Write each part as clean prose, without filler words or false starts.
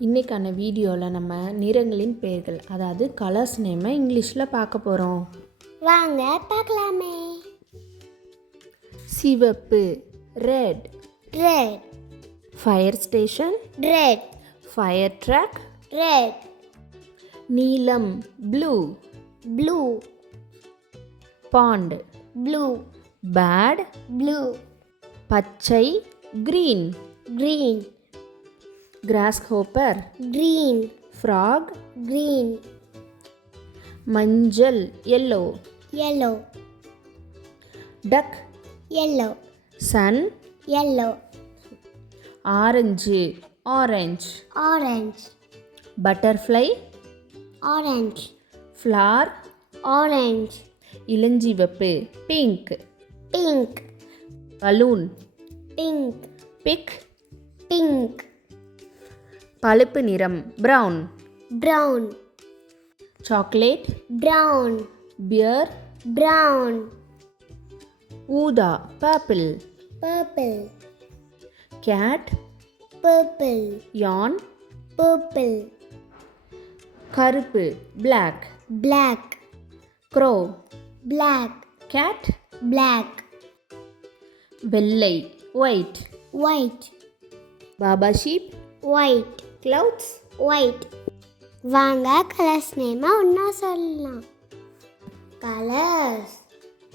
இன்றைக்கான வீடியோவில் நம்ம நிறங்களின் பெயர்கள் அதாவது கலர்ஸ் நேமை இங்கிலீஷில் பார்க்க போகிறோம். வாங்க பார்க்கலாமே. சிவப்பு red, red. Fire station red. Fire truck red. நீலம் blue, blue. Pond blue. Bed blue. பச்சை green, green. Grasshopper green. Frog green. மஞ்சள் yellow, yellow. Duck yellow. Sun yellow. ஆரஞ்சு orange, orange. Butterfly orange. Flower orange. இளஞ்சிவப்பு pink, pink. Balloon pink. Pig pink. பழுப்பு நிறம் brown, brown. Chocolate brown. Bear brown. ஊதா purple, purple. Cat purple. Yarn purple. கருப்பு black, black. Crow black. Cat black. வெள்ளை white, white. Baba sheep white. Clouds. white. வாங்க colours நேமா ஒன்றா சொல்லலாம். Colours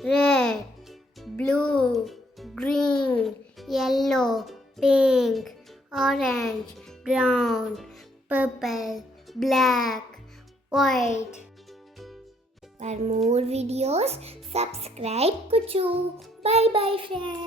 red, blue, green, yellow, pink, orange, brown, purple, black, white. For more videos, subscribe Kuchu. Bye bye friends.